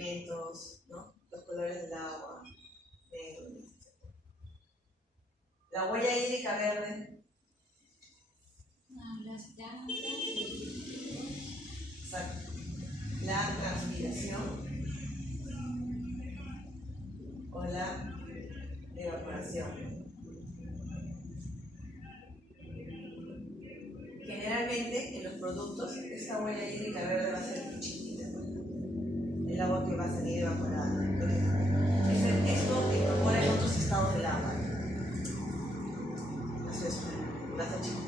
elementos, ¿no? Los colores del agua, negro, gris, etc. La huella hídrica verde. Las plantas. Exacto. La transpiración o la evaporación. Generalmente en los productos esa huella hídrica verde va a ser chiquita, el agua que va a salir evaporada. Esto incorpora en otros estados del agua. Entonces va a ser chiquita.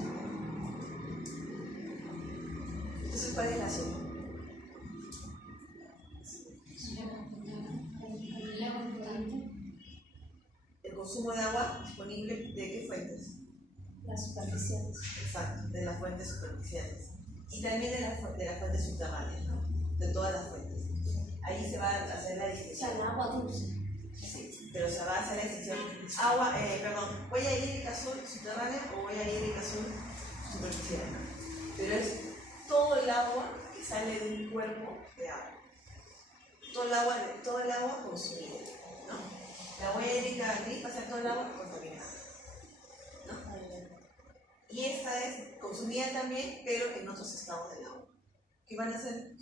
Entonces, ¿cuál es la azul? El consumo de agua disponible ¿de qué fuentes? Las superficiales. Exacto, de las fuentes superficiales. Y también de las fuentes subterráneas, ¿no? De todas las fuentes. Ahí se va a hacer la O distinción. sea, el agua dulce. Sí, pero se va a hacer la distinción. Huella hídrica azul subterránea o huella hídrica azul superficial. Pero es todo el agua que sale de un cuerpo de agua. Todo el agua consumida, ¿no? La huella hídrica gris va a ser todo el agua contaminada, ¿no? Y esta es consumida también, pero en otros estados del agua, que van a ser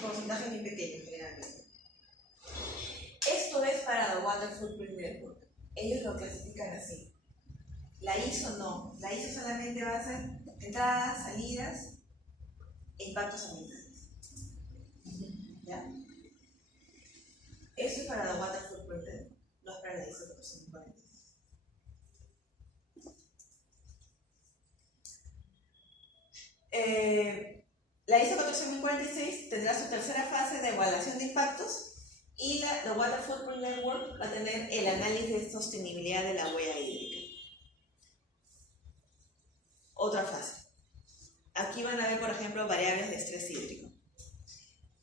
porcentajes muy pequeños generalmente. Esto es para The Water Footprint Network. Ellos lo clasifican así. La ISO no. La ISO solamente va a ser entradas, salidas e impactos ambientales. ¿Ya? Eso es para The Water Footprint Network, no es para la ISO 1440. La ISO 14046 tendrá su tercera fase de evaluación de impactos y la The Water Footprint Network va a tener el análisis de sostenibilidad de la huella hídrica. Otra fase. Aquí van a ver, por ejemplo, variables de estrés hídrico.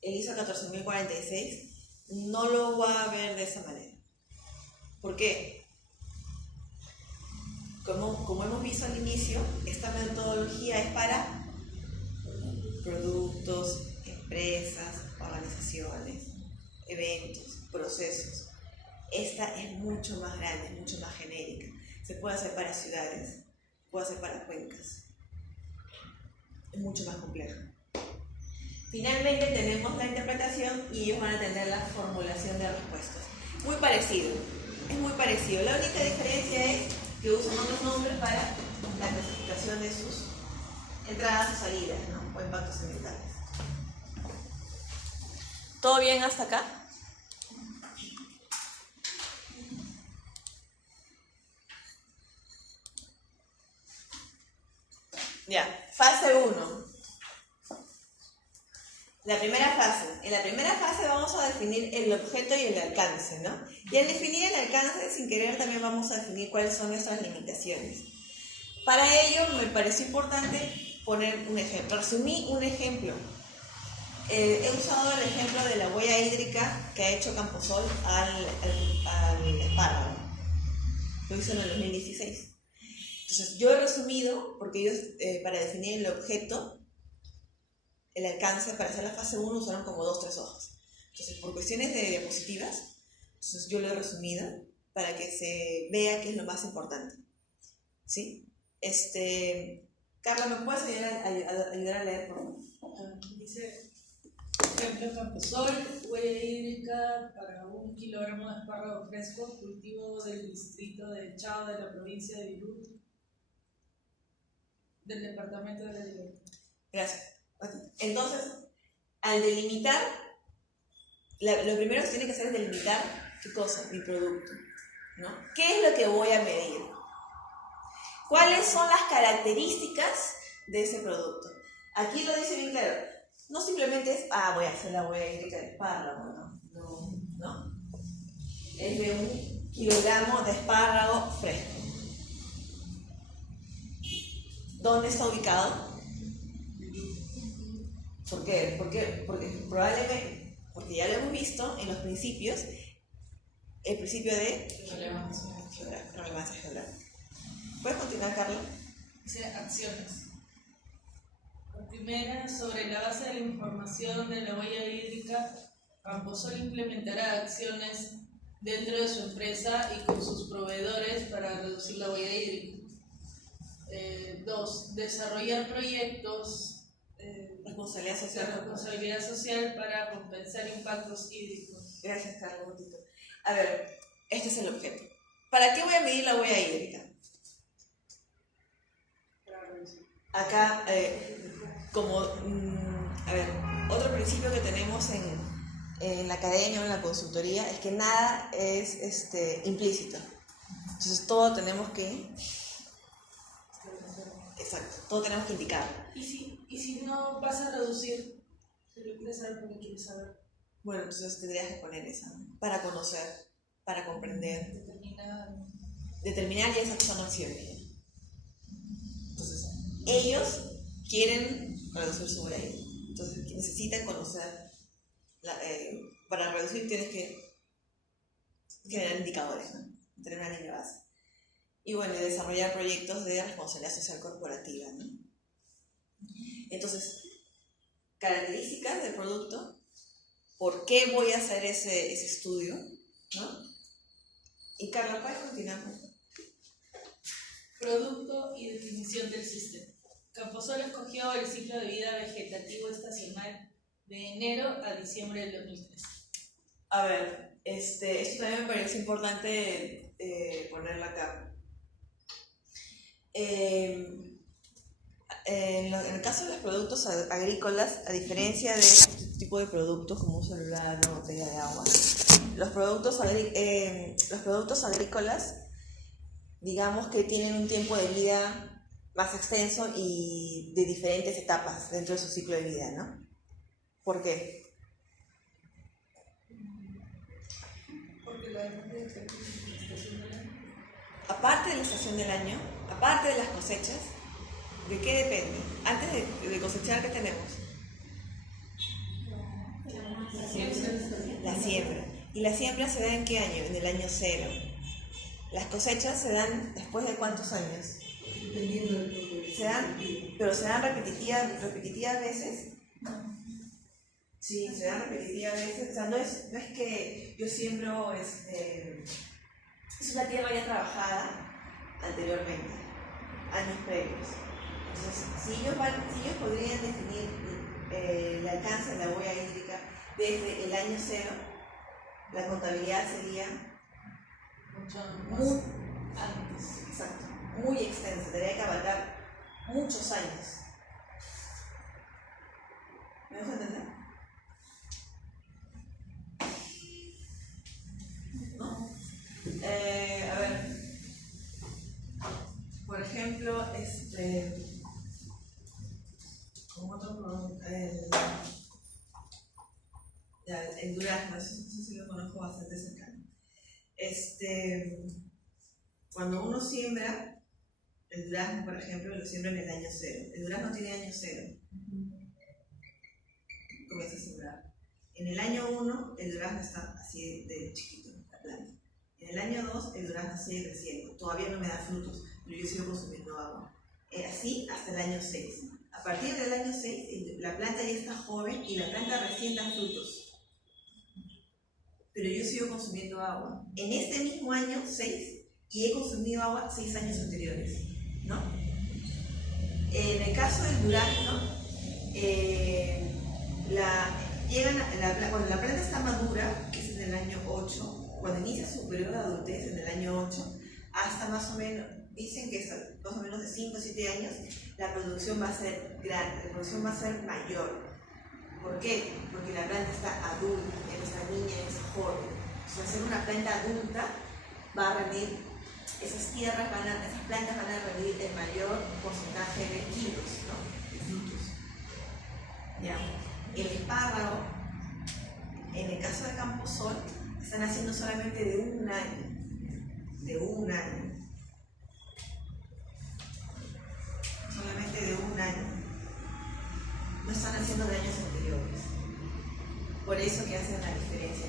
El ISO 14046 no lo va a ver de esa manera. ¿Por qué? Como hemos visto al inicio, esta metodología es para productos, empresas, organizaciones, eventos, procesos. Esta es mucho más grande, mucho más genérica. Se puede hacer para ciudades, puede hacer para cuencas. Es mucho más compleja. Finalmente tenemos la interpretación y ellos van a tener la formulación de respuestas. Muy parecido, es muy parecido. La única diferencia es que usan otros nombres para la clasificación de sus entradas o salidas, ¿no? O impactos ambientales. ¿Todo bien hasta acá? Ya, fase 1. La primera fase. En la primera fase vamos a definir el objeto y el alcance, ¿no? Y al definir el alcance, sin querer, también vamos a definir cuáles son nuestras limitaciones. Para ello, me pareció importante poner un ejemplo. Resumí un ejemplo. He usado el ejemplo de la huella hídrica que ha hecho Camposol al espárrago. Lo hizo en el 2016. Entonces, yo he resumido, porque ellos, para definir el objeto, el alcance, para hacer la fase 1 usaron como 2 o 3 hojas. Entonces, por cuestiones de diapositivas, entonces yo lo he resumido para que se vea qué es lo más importante. ¿Sí? Carla, ¿me puedes ayudar a leer, por favor? Dice, ejemplo, Camposol, huella hídrica para 1 kilogramo de espárrago fresco, cultivo del distrito de Chao de la provincia de Virú, del departamento de La Libertad. Gracias. Entonces, al delimitar, lo primero que tiene que hacer es delimitar ¿qué cosa? Mi producto, ¿no? ¿Qué es lo que voy a medir? ¿Cuáles son las características de ese producto? Aquí lo dice bien claro. No simplemente es, voy a hacer la huella hídrica de espárrago, no. Es de 1 kilogramo de espárrago fresco. ¿Dónde está ubicado? ¿Por qué? Porque probablemente, porque ya lo hemos visto en los principios, el principio de relevancia geográfica. ¿Puedes continuar, Carla? Dice acciones. La primera, sobre la base de la información de la huella hídrica, Camposol implementará acciones dentro de su empresa y con sus proveedores para reducir la huella hídrica. 2. Desarrollar proyectos Responsabilidad de social. responsabilidad social para compensar impactos hídricos. Gracias, Carlos. Botito. A ver, este es el objeto. ¿Para qué voy a medir la huella hídrica? Acá, a ver, otro principio que tenemos en la academia o en la consultoría es que nada es implícito. Entonces todo tenemos que... Exacto, todo tenemos que indicar. ¿Y si no vas a reducir? Si lo quieres saber porque quieres saber. Bueno, entonces tendrías que poner esa, ¿no? Para conocer, para comprender. Determinar ya esas son acciones. Entonces, ellos quieren reducir su huella hídrica. Entonces, necesitan conocer. Para reducir tienes que generar indicadores, ¿no? Tener una línea base. Y bueno, y desarrollar proyectos de responsabilidad social corporativa, ¿no? Entonces, características del producto, por qué voy a hacer ese estudio, ¿no? Y Carla, ¿puedes continuar? Producto y definición del sistema. Camposol escogió el ciclo de vida vegetativo estacional de enero a diciembre del 2013. A ver, esto también me parece importante ponerlo acá. En el caso de los productos agrícolas, a diferencia de este tipo de productos como un celular, una botella de agua, los productos agrícolas, digamos que tienen un tiempo de vida más extenso y de diferentes etapas dentro de su ciclo de vida, ¿no? ¿Por qué? Porque la demanda de estación del año. Aparte de la estación del año, aparte de las cosechas, ¿de qué depende? Antes de cosechar, ¿qué tenemos? La siembra. ¿Y la siembra se da en qué año? En el año 0. Las cosechas se dan después de ¿cuántos años? Dependiendo del producto. Pero se dan repetitivas veces. Sí, se dan repetitivas veces. O sea, no es que yo siembro, es una tierra ya trabajada anteriormente, años previos. Entonces, si ellos podrían definir el alcance de la huella hídrica desde el año 0, la contabilidad sería muy antes, exacto, muy extensa, tendría que abarcar muchos años. ¿Me vas a entender? ¿No? A ver, por ejemplo, como otro producto, el durazno, eso sí lo conozco bastante cercano. Cuando uno siembra el durazno, por ejemplo, lo siembra en el año 0. El durazno tiene año 0. Comienza a sembrar. En el año 1, el durazno está así de chiquito, la planta. En el año 2, el durazno sigue creciendo. Todavía no me da frutos, pero yo sigo consumiendo agua. Así hasta el año 6. A partir del año 6, la planta ya está joven y la planta recién da frutos. Pero yo sigo consumiendo agua. En este mismo año 6, y he consumido agua 6 años anteriores, ¿no? En el caso del durazno, cuando la planta está madura, que es en el año 8, cuando inicia su periodo de adultez en el año 8, hasta más o menos, dicen que más o menos de 5 o 7 años, la producción va a ser grande, la producción va a ser mayor. ¿Por qué? Porque la planta está adulta, ya no está niña, ya no está joven. Entonces, al ser una planta adulta, va a rendir, esas plantas van a rendir el mayor porcentaje de kilos, ¿no? De frutos. ¿Ya? El espárrago, en el caso de Camposol, están haciendo solamente de un año. De un año. Solamente de un año. No están haciendo de años anteriores. Por eso que hacen la diferencia.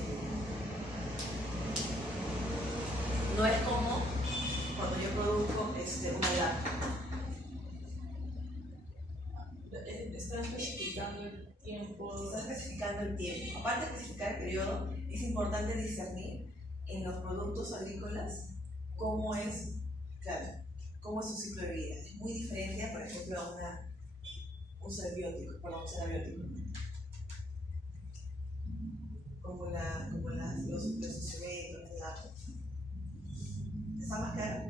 No es como cuando yo produzco una lata. Está especificando el tiempo. Está especificando especificando el tiempo. Aparte de especificar el periodo, es importante discernir en los productos agrícolas cómo es, claro, cómo es su ciclo de vida. Es muy diferente, por ejemplo, a un ser biótico, como los cementos, ¿está más claro?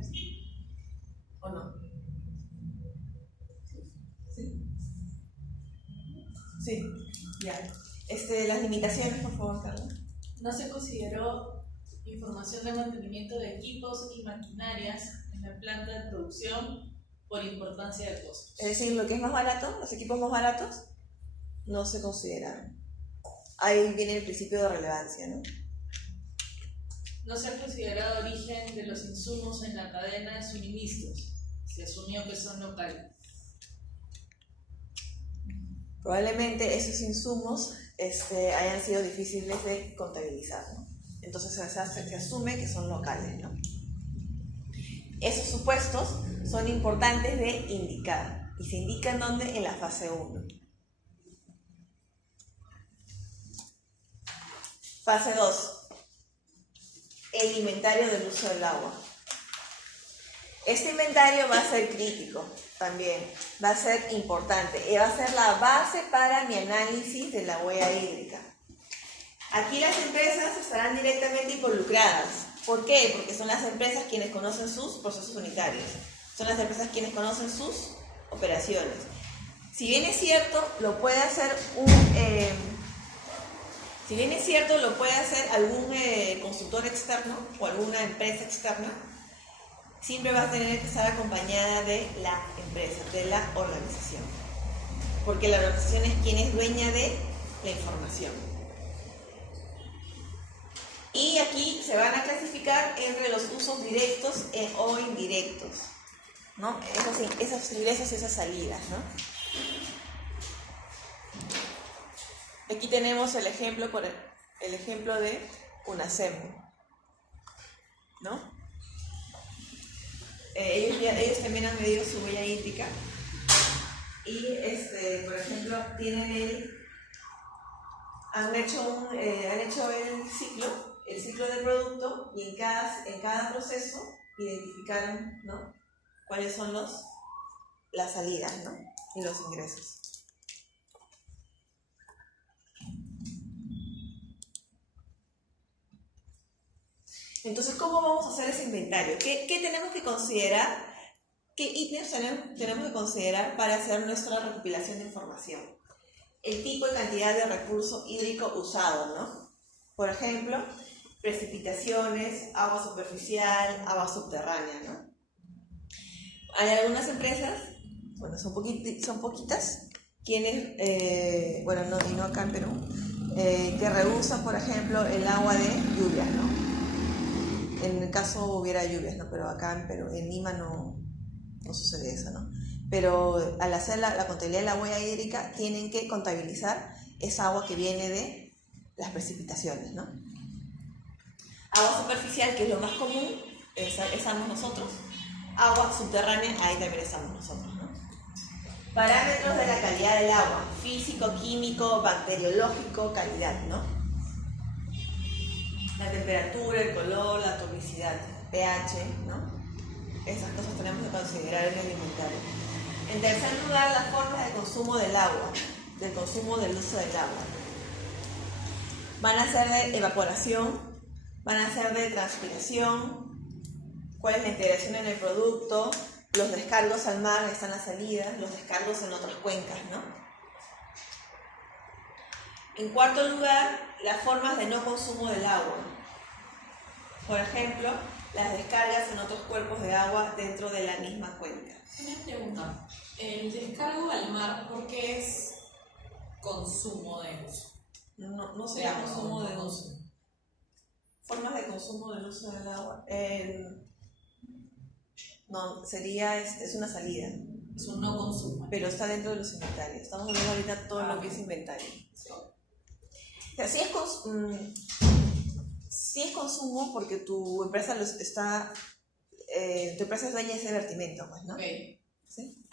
¿O no? ¿Sí? Sí, ya. Las limitaciones, por favor, Carla. No se consideró información de mantenimiento de equipos y maquinarias en la planta de producción por importancia de costos. Es decir, lo que es más barato, los equipos más baratos, no se consideraron. Ahí viene el principio de relevancia, ¿no? No se ha considerado origen de los insumos en la cadena de suministros. Se asumió que son locales. Probablemente esos insumos hayan sido difíciles de contabilizar, ¿no? Entonces se asume que son locales, ¿no? Esos supuestos son importantes de indicar y se indican ¿dónde? En la fase 1. Fase 2. El inventario del uso del agua. Este inventario va a ser crítico también, va a ser importante y va a ser la base para mi análisis de la huella hídrica. Aquí las empresas estarán directamente involucradas. ¿Por qué? Porque son las empresas quienes conocen sus procesos unitarios, son las empresas quienes conocen sus operaciones. Si bien es cierto, lo puede hacer algún consultor externo o alguna empresa externa, siempre va a tener que estar acompañada de la empresa, de la organización. Porque la organización es quien es dueña de la información. Y aquí se van a clasificar entre los usos directos o indirectos, ¿no? Esos ingresos y esas salidas, ¿no? Aquí tenemos el ejemplo de UNACEM, ¿no? Ellos también han medido su huella hídrica y, por ejemplo, han hecho el ciclo del producto y en cada proceso identificaron, ¿no? Cuáles son las salidas, ¿no? Y los ingresos. Entonces, ¿cómo vamos a hacer ese inventario? ¿Qué tenemos que considerar? ¿Qué ítems tenemos que considerar para hacer nuestra recopilación de información? El tipo y cantidad de recurso hídrico usado, ¿no? Por ejemplo, precipitaciones, agua superficial, agua subterránea, ¿no? Hay algunas empresas, bueno, son poquitas, quienes, no acá en Perú, que reusan, por ejemplo, el agua de lluvias, ¿no? En el caso hubiera lluvias, ¿no? Pero acá en Perú, en Lima no sucede eso, ¿no? Pero al hacer la contabilidad de la huella hídrica, tienen que contabilizar esa agua que viene de las precipitaciones, ¿no? Agua superficial, que es lo más común, estamos nosotros. Agua subterránea, ahí también estamos nosotros, ¿no? Parámetros de la calidad del agua: físico, químico, bacteriológico, calidad, ¿no? La temperatura, el color, la toxicidad, pH, ¿no? Esas cosas tenemos que considerar en el inventario. En tercer lugar, las formas de consumo del agua, del consumo del uso del agua. Van a ser de evaporación, van a ser de transpiración, cuál es la integración en el producto, los descargos al mar, están las salidas, los descargos en otras cuencas, ¿no? En cuarto lugar, las formas de no consumo del agua. Por ejemplo, las descargas en otros cuerpos de agua dentro de la misma cuenca. Una pregunta. El descargo al mar, ¿por qué es consumo de uso? No sería consumo de uso. Formas de consumo del uso del agua. No, sería, es una salida. Es un no consumo. Pero está dentro de los inventarios. Estamos viendo ahorita todo lo que es inventario. O sea, sí es consumo porque tu empresa tu empresa es dueña de ese vertimento, pues, ¿no? Okay. ¿Sí?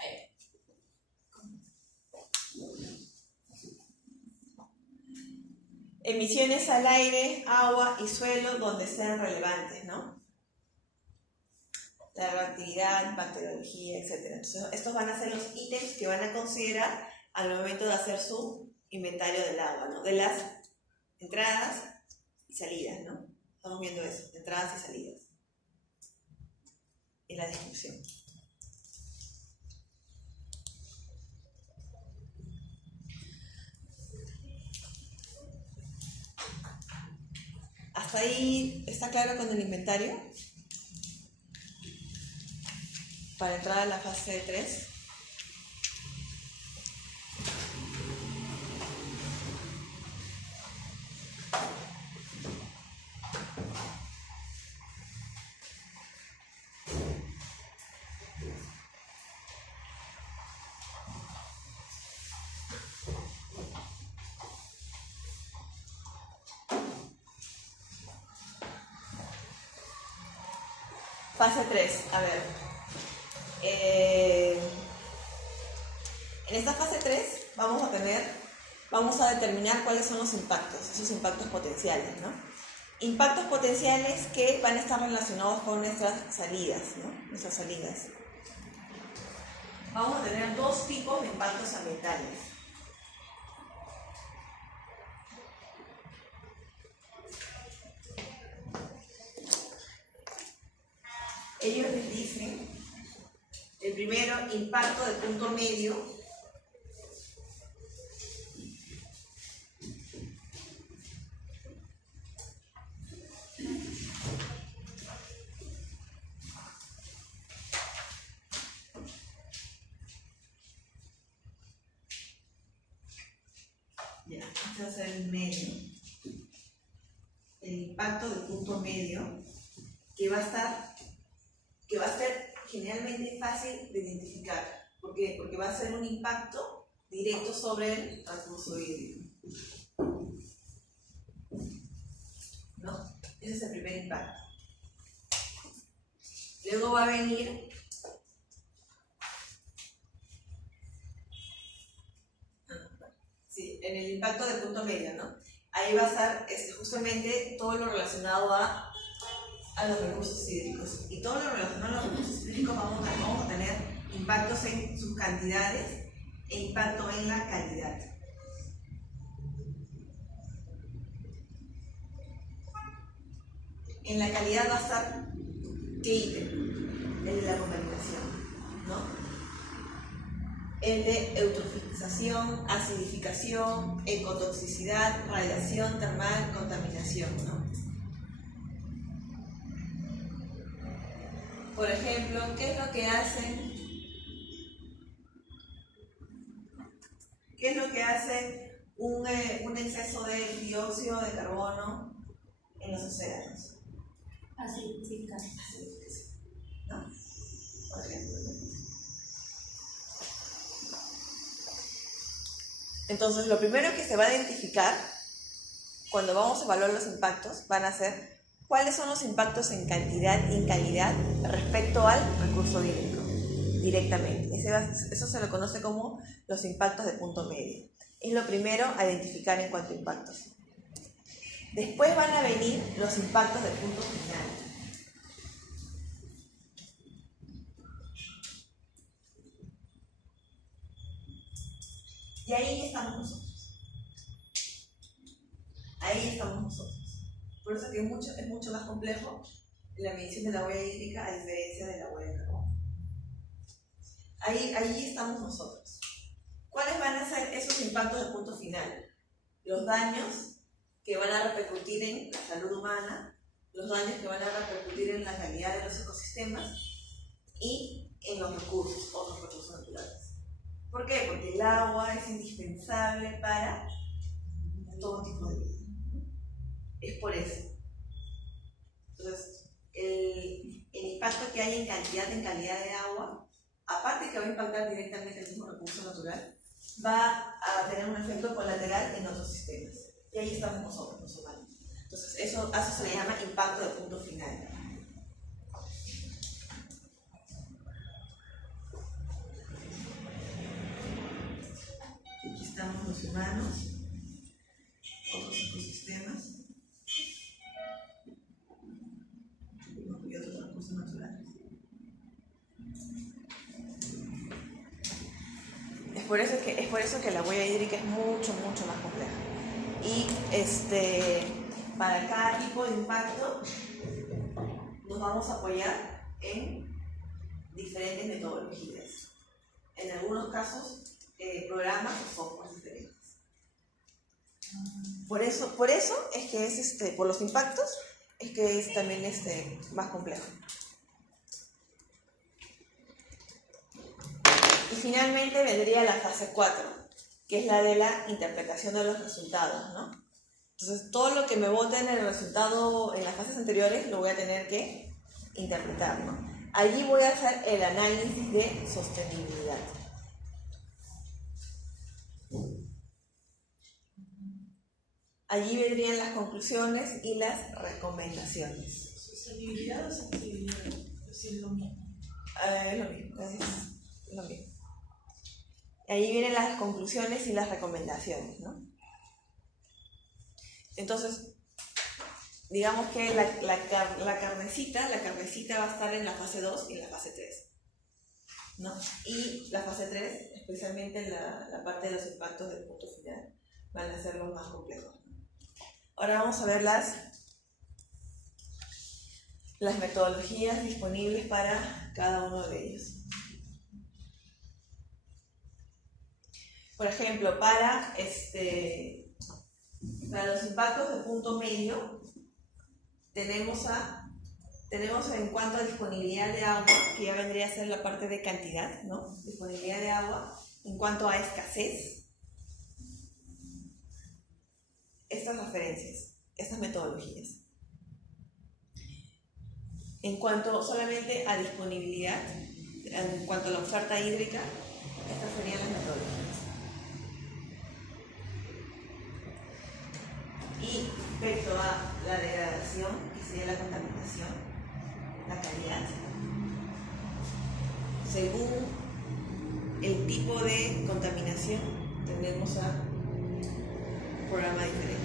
emisiones al aire, agua y suelo donde sean relevantes, ¿no? La radioactividad, bacteriología, etc. Entonces, estos van a ser los ítems que van a considerar al momento de hacer su inventario del agua, ¿no? De las entradas y salidas, ¿no? Estamos viendo eso, entradas y salidas. Y la descripción. ¿Hasta ahí está claro con el inventario? Para entrar a la fase 3. Fase 3, a ver. En esta fase 3 vamos a determinar cuáles son los impactos, esos impactos potenciales, ¿no? Impactos potenciales que van a estar relacionados con nuestras salidas, ¿no? Nuestras salidas. Vamos a tener dos tipos de impactos ambientales. Ellos les dicen, el primero, impacto de punto medio. Ya, este va a ser el medio. El impacto de punto medio, que va a ser generalmente fácil de identificar. ¿Por qué? Porque va a ser un impacto directo sobre el recurso hídrico. ¿No? Ese es el primer impacto. Luego va a venir en el impacto de punto medio, ¿no? Ahí va a estar justamente todo lo relacionado a los recursos hídricos. Y todo lo relacionado a los recursos hídricos vamos a tener impactos en sus cantidades e impacto en la calidad. En la calidad va a estar, ¿qué ítem? El de la contaminación, ¿no? El de eutrofización, acidificación, ecotoxicidad, radiación termal, contaminación, ¿no? Por ejemplo, ¿qué es lo que hace? ¿Qué es lo que hace un exceso de dióxido de carbono en los océanos? Acidifica. ¿No? Por ejemplo. Entonces, lo primero que se va a identificar cuando vamos a evaluar los impactos van a ser cuáles son los impactos en cantidad y en calidad respecto al recurso hídrico, directamente. Eso se lo conoce como los impactos de punto medio. Es lo primero a identificar en cuanto a impactos. Después van a venir los impactos de punto final. Y ahí estamos nosotros. Ahí estamos nosotros. Por eso que es mucho más complejo la medición de la huella hídrica a diferencia de la huella de carbono. Ahí estamos nosotros. ¿Cuáles van a ser esos impactos de punto final? Los daños que van a repercutir en la salud humana, los daños que van a repercutir en la calidad de los ecosistemas y en los recursos, otros recursos naturales. ¿Por qué? Porque el agua es indispensable para todo tipo de vida. Es por eso. Entonces, el impacto que hay en calidad de agua, aparte que va a impactar directamente el mismo recurso natural, va a tener un efecto colateral en otros sistemas. Y ahí estamos nosotros, los humanos. Entonces, eso se le llama impacto de punto final. Aquí estamos los humanos, otros ecosistemas. por eso que la huella hídrica es mucho más compleja. Y para cada tipo de impacto nos vamos a apoyar en diferentes metodologías. En algunos casos, programas o software diferentes. Por eso es que es por los impactos, es que es también más complejo. Y finalmente vendría la fase 4, que es la de la interpretación de los resultados, ¿no? Entonces, todo lo que me bote en el resultado en las fases anteriores lo voy a tener que interpretar, ¿no? Allí voy a hacer el análisis de sostenibilidad. Allí vendrían las conclusiones y las recomendaciones. ¿Sostenibilidad o sostenibilidad? Es lo mismo. Es lo mismo, es lo mismo. Ahí vienen las conclusiones y las recomendaciones, ¿no? Entonces, digamos que la carnecita va a estar en la fase 2 y en la fase 3, ¿no? Y la fase 3, especialmente la parte de los impactos del punto final, van a ser los más complejos. Ahora vamos a ver las metodologías disponibles para cada uno de ellos. Por ejemplo, para los impactos de punto medio, tenemos en cuanto a disponibilidad de agua, que ya vendría a ser la parte de cantidad, ¿no? Disponibilidad de agua. En cuanto a escasez, estas referencias, estas metodologías. En cuanto solamente a disponibilidad, en cuanto a la oferta hídrica, estas serían las metodologías. Y respecto a la degradación, que sería la contaminación, la calidad, según el tipo de contaminación, tendremos a un programa diferente.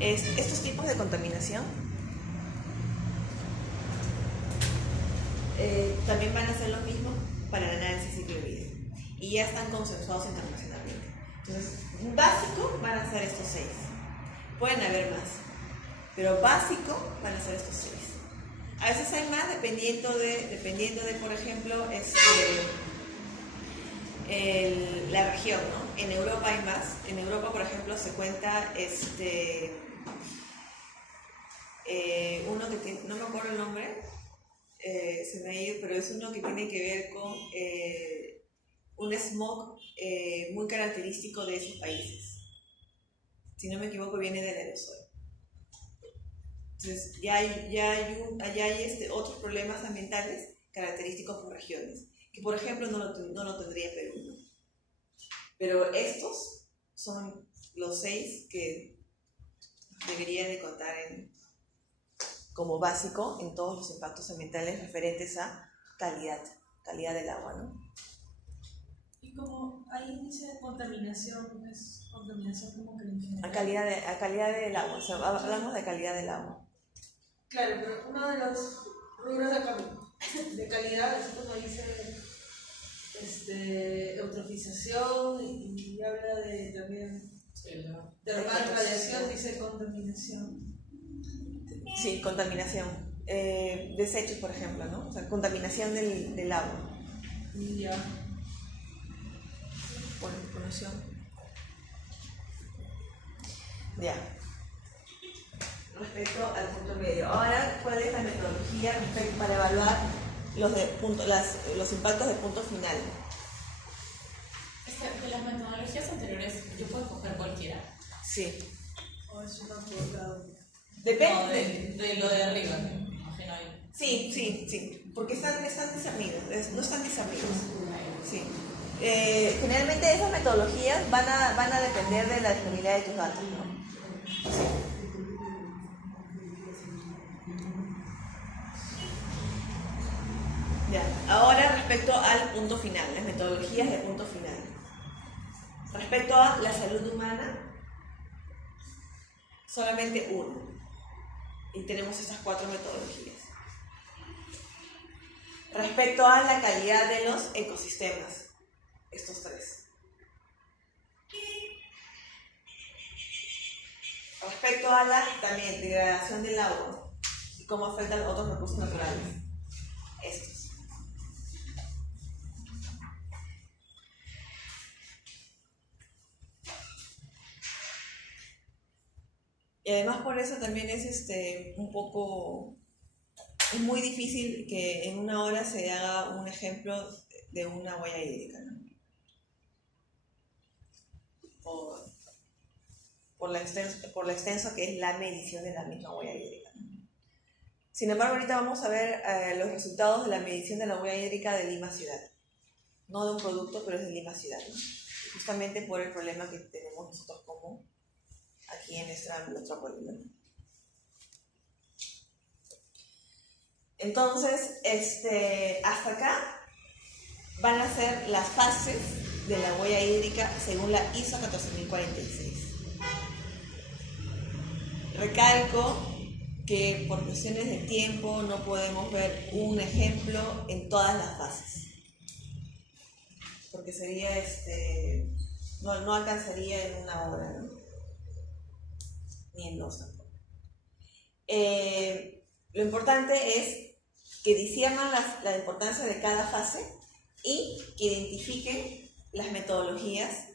Estos tipos de contaminación también van a ser los mismos para el análisis ciclo de vida y ya están consensuados internacionalmente. Entonces, básico van a ser estos 6. Pueden haber más, pero básico van a ser estos 6. A veces hay más dependiendo de por ejemplo, la región, ¿no? En Europa hay más. En Europa, por ejemplo, se cuenta uno que tiene, no me acuerdo el nombre, se me ha ido, pero es uno que tiene que ver con un smog muy característico de esos países. Si no me equivoco, viene del aerosol. Entonces, ya hay otros problemas ambientales característicos por regiones, que por ejemplo no lo tendría Perú, ¿no? Pero estos son los 6 que debería de contar como básico en todos los impactos ambientales referentes a calidad del agua, ¿no? Y como hay índice de contaminación, es contaminación como que en general. A calidad del agua, o sea, hablamos de calidad del agua. Claro, pero uno de los rubros de calidad es cuando dice eutrofización y habla de también dermal, radiación, dice contaminación. Sí, contaminación. Desechos, por ejemplo, ¿no? O sea, contaminación del agua. Ya. Por exploración. Ya. Respecto al punto medio. Ahora, ¿cuál es la metodología para evaluar los impactos de punto final? De las metodologías anteriores, ¿yo puedo escoger cualquiera? Sí. O es una por cada uno. Depende. No, de lo de arriba, me imagino ahí. Sí. Porque están discernidos. No están discernidos. Sí. Generalmente esas metodologías van a depender de la disponibilidad de tus datos, ¿no? Sí. Ya. Ahora respecto al punto final, las metodologías de punto final. Respecto a la salud humana, solamente uno. Y tenemos estas 4 metodologías. respecto a la calidad de los ecosistemas, estos tres. Respecto a la también degradación del agua y cómo afectan otros recursos naturales, estos. Y además por eso también es es muy difícil que en una hora se haga un ejemplo de una huella hídrica, ¿no? Por lo extenso que es la medición de la misma huella hídrica, ¿no? Sin embargo, ahorita vamos a ver los resultados de la medición de la huella hídrica de Lima Ciudad. No de un producto, pero es de Lima Ciudad, ¿no? Justamente por el problema que tenemos nosotros como aquí en nuestra metrópoli, ¿no? Entonces, hasta acá van a ser las fases de la huella hídrica según la ISO 14046. Recalco que por cuestiones de tiempo no podemos ver un ejemplo en todas las fases, porque sería no alcanzaría en una hora, ¿no? Ni en dos tampoco. Lo importante es que disciernan la importancia de cada fase y que identifiquen las metodologías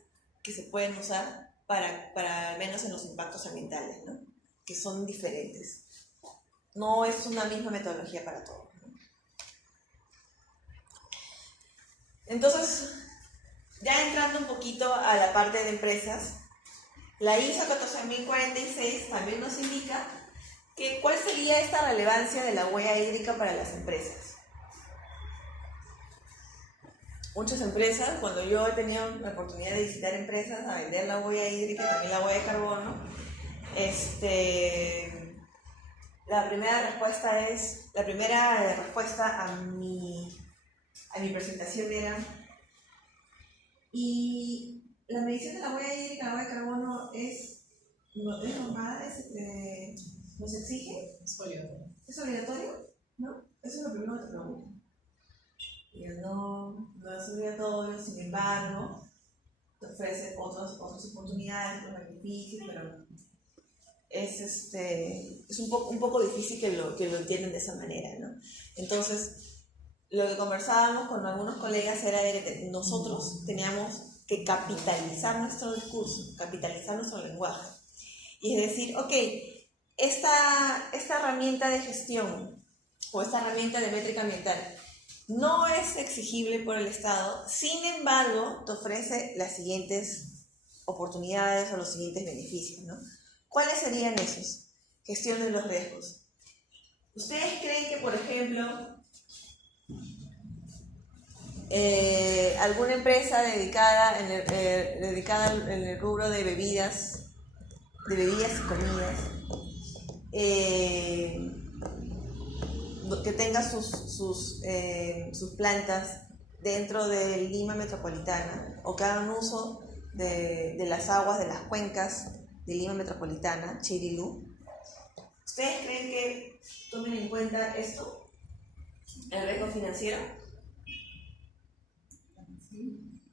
que se pueden usar para al menos en los impactos ambientales, ¿no? Que son diferentes. No es una misma metodología para todos, ¿no? Entonces, ya entrando un poquito a la parte de empresas, la ISO 14046 también nos indica que cuál sería esta relevancia de la huella hídrica para las empresas. Muchas empresas, cuando yo he tenido la oportunidad de visitar empresas a vender la huella hídrica y también la huella de carbono, la primera respuesta a mi presentación era: ¿y la medición de la huella hídrica, la huella de carbono es normal? ¿Nos exige? Es obligatorio. ¿Es obligatorio? ¿No? Eso es lo primero que te pregunto. Y no es obligatorio, sin embargo, te ofrece otras oportunidades, otros beneficios, pero es un poco difícil que lo entiendan de esa manera, ¿no? Entonces, lo que conversábamos con algunos colegas era que nosotros teníamos que capitalizar nuestro discurso, capitalizar nuestro lenguaje. Y es decir, ok, esta herramienta de gestión o esta herramienta de métrica ambiental no es exigible por el Estado, sin embargo, te ofrece las siguientes oportunidades o los siguientes beneficios, ¿no? ¿Cuáles serían esos? Gestión de los riesgos. ¿Ustedes creen que, por ejemplo, alguna empresa dedicada en el rubro de bebidas y comidas, que tenga sus plantas dentro de Lima metropolitana, o que hagan uso de las aguas de las cuencas de Lima metropolitana, Chirilú? ¿Ustedes creen que tomen en cuenta esto, el riesgo financiero?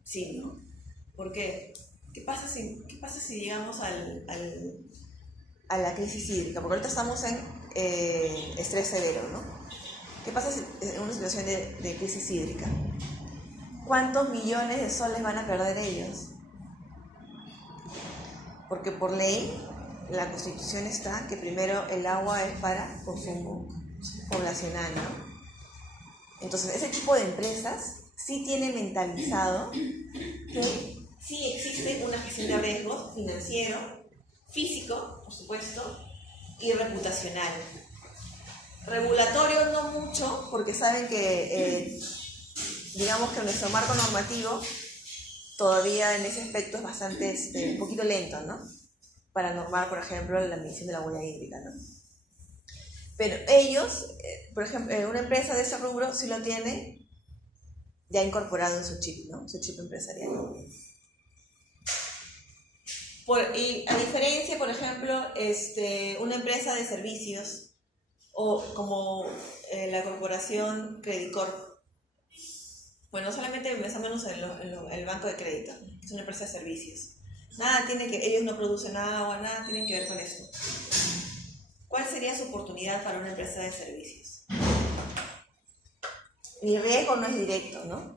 Sí, ¿no? ¿Por qué? ¿Qué pasa si llegamos a la crisis hídrica? Porque ahorita estamos en estrés severo, ¿no? ¿Qué pasa si en una situación de crisis hídrica? ¿Cuántos millones de soles van a perder ellos? Porque por ley, la Constitución está que primero el agua es para consumo poblacional, ¿no? Entonces, ese tipo de empresas sí tiene mentalizado que sí existe una gestión de riesgos financiero, físico, por supuesto, y reputacional. Regulatorio no mucho, porque saben que, digamos que nuestro marco normativo todavía en ese aspecto es bastante, un poquito lento, ¿no? Para normar, por ejemplo, la medición de la huella hídrica, ¿no? Pero ellos, por ejemplo, una empresa de ese rubro sí lo tiene ya incorporado en su chip, ¿no? Su chip empresarial. Y a diferencia, por ejemplo, una empresa de servicios o como la corporación Credicorp, Bueno, solamente más o menos el banco de crédito, que es una empresa de servicios. Nada tiene que, ellos no producen agua, nada tienen que ver con esto. ¿Cuál sería su oportunidad para una empresa de servicios? Mi riesgo no es directo, ¿no?